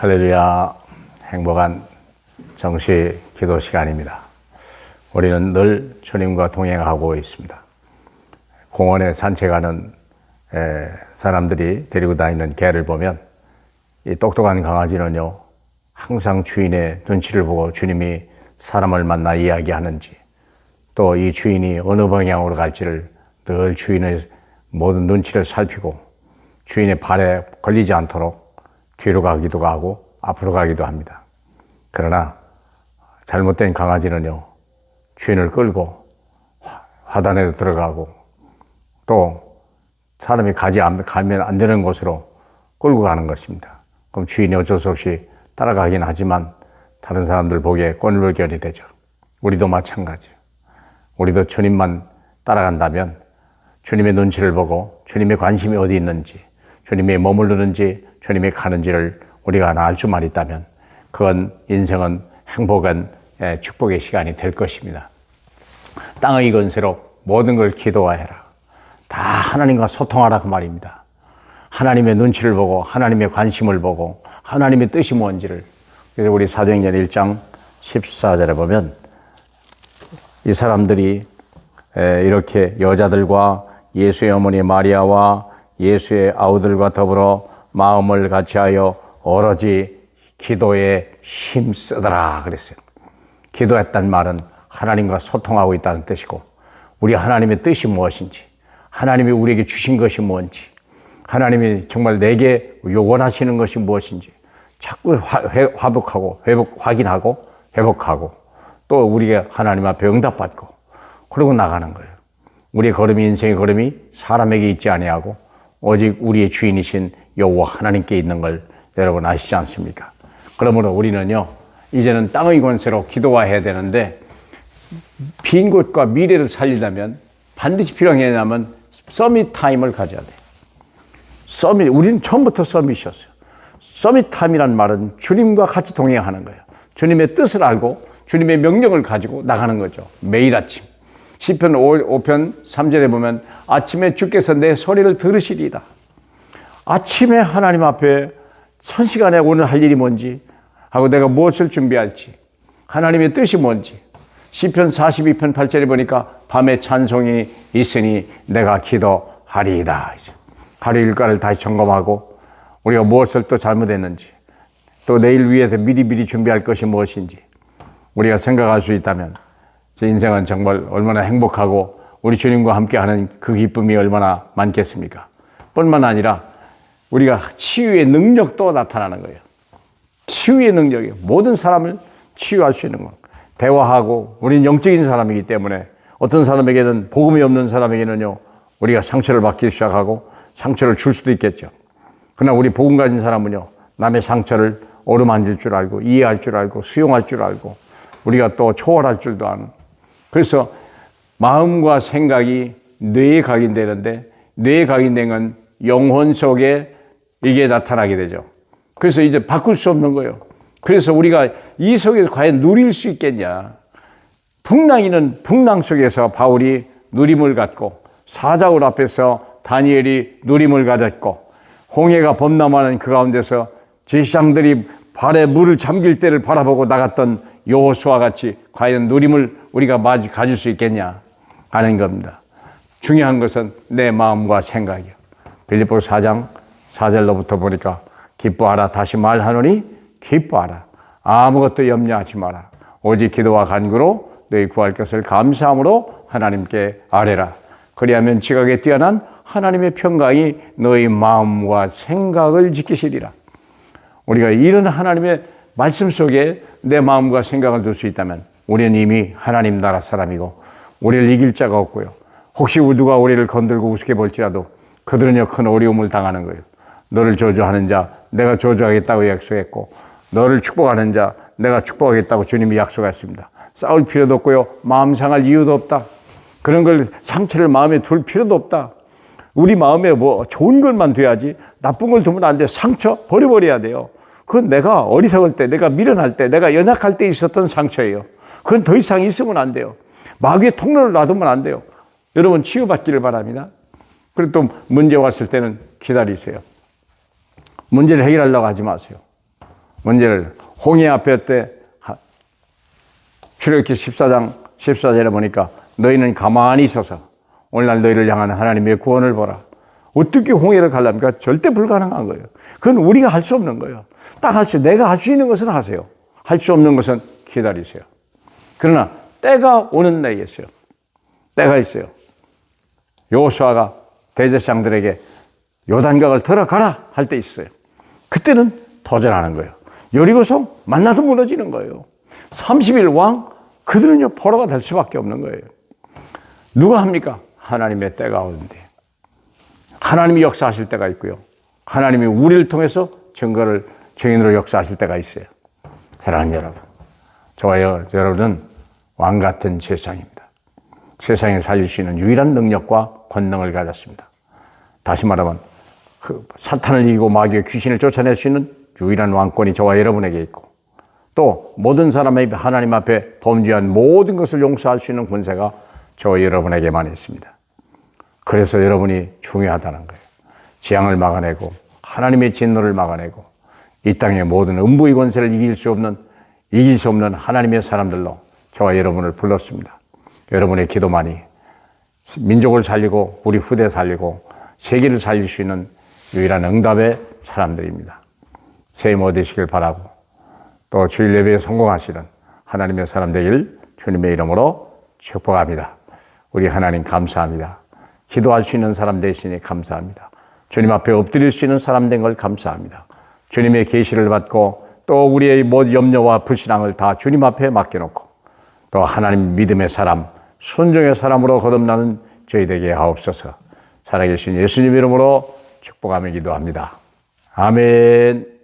할렐루야. 행복한 정시 기도 시간입니다. 우리는 늘 주님과 동행하고 있습니다. 공원에 산책하는 사람들이 데리고 다니는 개를 보면 이 똑똑한 강아지는요, 항상 주인의 눈치를 보고 주님이 사람을 만나 이야기하는지, 또 이 주인이 어느 방향으로 갈지를 늘 주인의 모든 눈치를 살피고 주인의 발에 걸리지 않도록 뒤로 가기도 하고 앞으로 가기도 합니다. 그러나 잘못된 강아지는요, 주인을 끌고 화단에 들어가고 또 사람이 가면 안 되는 곳으로 끌고 가는 것입니다. 그럼 주인이 어쩔 수 없이 따라가긴 하지만 다른 사람들 보기에 꼴불견이 되죠. 우리도 마찬가지예요. 우리도 주님만 따라간다면 주님의 눈치를 보고 주님의 관심이 어디 있는지, 주님이 머무르는지, 주님이 가는지를 우리가 하나 알 수만 있다면 그건 인생은 행복한 축복의 시간이 될 것입니다. 땅의 건세로 모든 걸 기도하여라. 다 하나님과 소통하라 그 말입니다. 하나님의 눈치를 보고 하나님의 관심을 보고 하나님의 뜻이 뭔지를. 그래서 우리 사도행전 1장 14절에 보면 이 사람들이 이렇게 여자들과 예수의 어머니 마리아와 예수의 아우들과 더불어 마음을 같이하여 오로지 기도에 힘쓰더라 그랬어요. 기도했단 말은 하나님과 소통하고 있다는 뜻이고, 우리 하나님의 뜻이 무엇인지, 하나님이 우리에게 주신 것이 뭔지, 하나님이 정말 내게 요원하시는 것이 무엇인지 자꾸 확인하고 회복하고 또 우리가 하나님 앞에 응답받고 그러고 나가는 거예요. 우리의 걸음이, 인생의 걸음이 사람에게 있지 아니하고 오직 우리의 주인이신 여호와 하나님께 있는 걸 여러분 아시지 않습니까? 그러므로 우리는요, 이제는 땅의 권세로 기도해야 되는데, 빈 곳과 미래를 살리려면 반드시 필요한 게 뭐냐면 서밋 타임을 가져야 돼요. 서밋, 우리는 처음부터 서밋이었어요. 서밋 타임이란 말은 주님과 같이 동행하는 거예요. 주님의 뜻을 알고 주님의 명령을 가지고 나가는 거죠. 매일 아침. 시편 5편 3절에 보면 아침에 주께서 내 소리를 들으시리이다. 아침에 하나님 앞에 선시간에 오늘 할 일이 뭔지 하고 내가 무엇을 준비할지, 하나님의 뜻이 뭔지. 시편 42편 8절에 보니까 밤에 찬송이 있으니 내가 기도하리이다. 하루 일과를 다시 점검하고 우리가 무엇을 또 잘못했는지, 또 내일 위해서 미리 준비할 것이 무엇인지 우리가 생각할 수 있다면 제 인생은 정말 얼마나 행복하고 우리 주님과 함께하는 그 기쁨이 얼마나 많겠습니까? 뿐만 아니라 우리가 치유의 능력도 나타나는 거예요. 치유의 능력이에요. 모든 사람을 치유할 수 있는 것. 대화하고, 우리는 영적인 사람이기 때문에 어떤 사람에게는, 복음이 없는 사람에게는요, 우리가 상처를 받기 시작하고 상처를 줄 수도 있겠죠. 그러나 우리 복음 가진 사람은요, 남의 상처를 어루만질 줄 알고 이해할 줄 알고 수용할 줄 알고 우리가 또 초월할 줄도 아는. 그래서 마음과 생각이 뇌에 각인되는데, 뇌에 각인된 건 영혼 속에 이게 나타나게 되죠. 그래서 이제 바꿀 수 없는 거예요. 그래서 우리가 이 속에서 과연 누릴 수 있겠냐. 풍랑이는 풍랑 속에서 바울이 누림을 갖고, 사자굴 앞에서 다니엘이 누림을 가졌고, 홍해가 범람하는 그 가운데서 제사장들이 발에 물을 잠길 때를 바라보고 나갔던 여호수아와 같이 과연 누림을 우리가 가질 수 있겠냐 하는 겁니다. 중요한 것은 내 마음과 생각이요. 빌립보서 4장 4절로부터 보니까 기뻐하라, 다시 말하노니 기뻐하라, 아무것도 염려하지 마라, 오직 기도와 간구로 너희 구할 것을 감사함으로 하나님께 아뢰라. 그리하면 지각에 뛰어난 하나님의 평강이 너희 마음과 생각을 지키시리라. 우리가 이런 하나님의 말씀 속에 내 마음과 생각을 둘 수 있다면 우리는 이미 하나님 나라 사람이고 우리를 이길 자가 없고요. 혹시 누가 우리를 건들고 우습게 볼지라도 그들은요, 큰 어려움을 당하는 거예요. 너를 저주하는 자 내가 저주하겠다고 약속했고, 너를 축복하는 자 내가 축복하겠다고 주님이 약속했습니다. 싸울 필요도 없고요, 마음 상할 이유도 없다. 그런 걸, 상처를 마음에 둘 필요도 없다. 우리 마음에 뭐 좋은 것만 돼야지 나쁜 걸 두면 안 돼. 상처 버려버려야 돼요. 그건 내가 어리석을 때, 내가 미련할 때, 내가 연약할 때 있었던 상처예요. 그건 더 이상 있으면 안 돼요. 마귀의 통로를 놔두면 안 돼요. 여러분 치유받기를 바랍니다. 그리고 또 문제 왔을 때는 기다리세요. 문제를 해결하려고 하지 마세요. 문제를 홍해 앞에 때 출애굽기 14절에 보니까 너희는 가만히 있어서 오늘날 너희를 향한 하나님의 구원을 보라. 어떻게 홍해를 갈랍니까? 절대 불가능한 거예요. 그건 우리가 할 수 없는 거예요. 딱 하세요. 내가 할 수 있는 것은 하세요. 할 수 없는 것은 기다리세요. 그러나 때가 오는 날이 있어요. 때가 있어요. 여호수아가 대제사장들에게 요단강을 들어가라 할 때 있어요. 그때는 도전하는 거예요. 여리고성 만나도 무너지는 거예요. 30일 왕 그들은요 포로가 될 수밖에 없는 거예요. 누가 합니까? 하나님의 때가 오는데 하나님이 역사하실 때가 있고요. 하나님이 우리를 통해서 증인으로 역사하실 때가 있어요. 사랑하는 여러분, 저와 여러분은 왕 같은 세상입니다. 세상에 살릴 수 있는 유일한 능력과 권능을 가졌습니다. 다시 말하면 사탄을 이기고 마귀의 귀신을 쫓아낼 수 있는 유일한 왕권이 저와 여러분에게 있고 또 모든 사람의 하나님 앞에 범죄한 모든 것을 용서할 수 있는 권세가 저와 여러분에게만 있습니다. 그래서 여러분이 중요하다는 거예요. 재앙을 막아내고 하나님의 진노를 막아내고 이 땅의 모든 음부의 권세를 이길 수 없는 하나님의 사람들로 저와 여러분을 불렀습니다. 여러분의 기도만이 민족을 살리고 우리 후대 살리고 세계를 살릴 수 있는 유일한 응답의 사람들입니다. 새해 모 되시길 바라고 또 주일 예배에 성공하시는 하나님의 사람 되길 주님의 이름으로 축복합니다. 우리 하나님 감사합니다. 기도할 수 있는 사람 되시니 감사합니다. 주님 앞에 엎드릴 수 있는 사람 된 걸 감사합니다. 주님의 계시를 받고 또 우리의 모든 염려와 불신앙을 다 주님 앞에 맡겨놓고 또 하나님 믿음의 사람, 순종의 사람으로 거듭나는 저희 되게 하옵소서. 살아계신 예수님 이름으로 축복하며 기도합니다. 아멘.